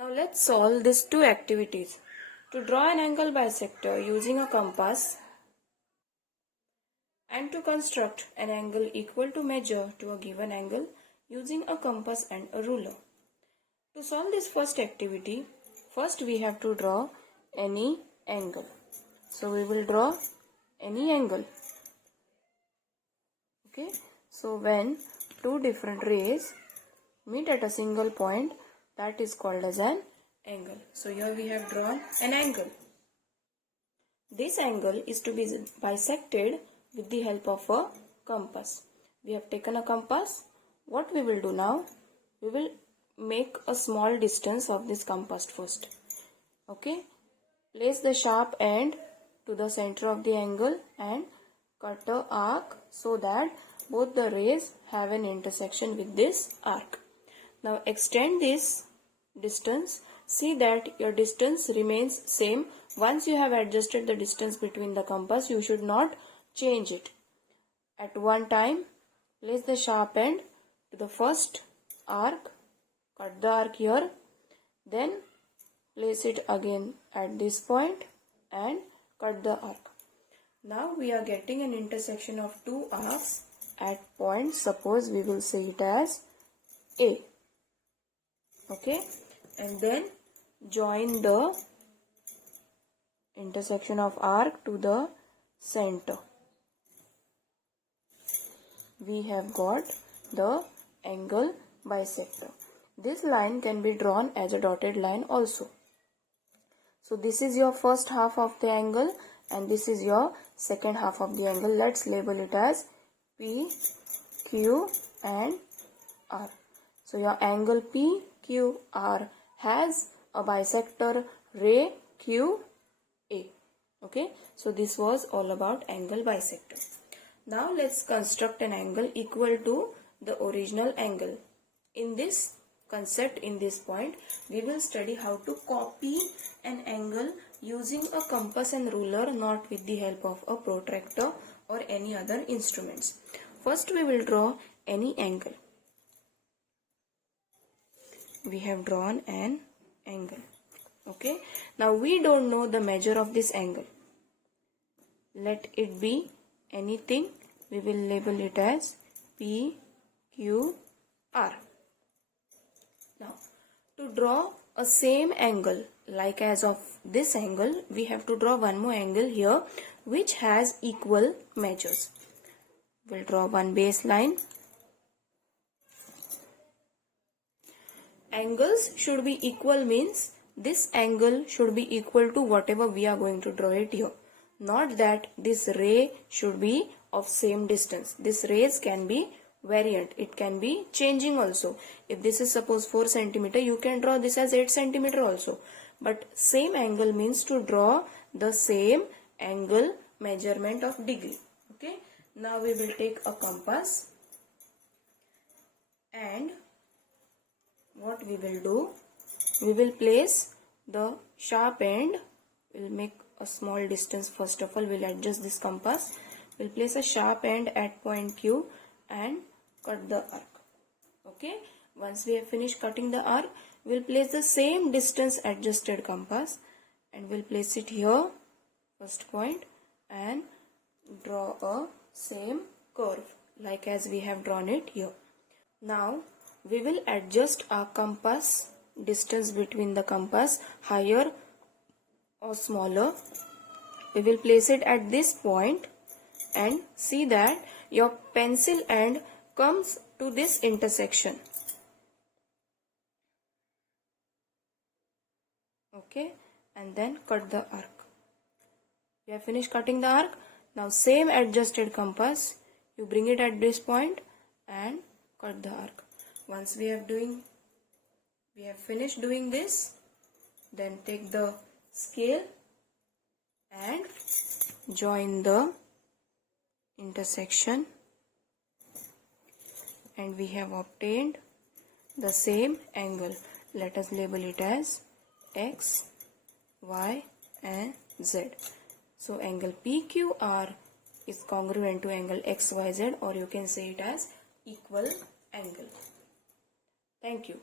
Now let's solve these two activities. To draw an angle bisector using a compass and to construct an angle equal to measure to a given angle using a compass and a ruler. To solve this first activity, first we have to draw any angle. So we will draw any angle. Okay, so when two different rays meet at a single point, that is called as an angle. So here we have drawn an angle. This angle is to be bisected with the help of a compass. We have taken a compass. What we will do now? We will make a small distance of this compass first. Okay, place the sharp end to the center of the angle and cut an arc so that both the rays have an intersection with this arc. Now extend this distance. See that your distance remains same. Once you have adjusted the distance between the compass, you should not change it. At one time, place the sharp end to the first arc, cut the arc here, then place it again at this point and cut the arc. Now we are getting an intersection of two arcs at point, suppose we will say it as A. Okay, and then join the intersection of arc to the center. We have got the angle bisector. This line can be drawn as a dotted line also. So this is your first half of the angle and this is your second half of the angle. Let's label it as P, Q and R. So your angle PQR has a bisector ray QA. Okay, so this was all about angle bisector. Now let's construct an angle equal to the original angle. In this concept, in this point, we will study how to copy an angle using a compass and ruler, not with the help of a protractor or any other instruments. First we will draw any angle. We have drawn an angle. Okay, now we don't know the measure of this angle. Let it be anything. We will label it as PQR. Now to draw a same angle like as of this angle, we have to draw one more angle here which has equal measures. We'll draw one baseline. Angles should be equal means this angle should be equal to whatever we are going to draw it here. Not that this ray should be of same distance. This rays can be variant. It can be changing also. If this is suppose 4 cm, you can draw this as 8 cm also. But same angle means to draw the same angle measurement of degree. Okay. Now we will take a compass and what we will do, we will place the sharp end. We'll make a small distance first of all. We'll adjust this compass. We'll place a sharp end at point Q and cut the arc. Okay. Once we have finished cutting the arc, we'll place the same distance adjusted compass and we'll place it here, first point, and draw a same curve like as we have drawn it here. Now we will adjust our compass distance between the compass higher or smaller. We will place it at this point and see that your pencil end comes to this intersection. Okay, and then cut the arc. We have finished cutting the arc. Now same adjusted compass, you bring it at this point and cut the arc. Once we have finished doing this, then take the scale and join the intersection and we have obtained the same angle. Let us label it as X, Y and Z. So angle PQR is congruent to angle XYZ, or you can say it as equal angle. Thank you.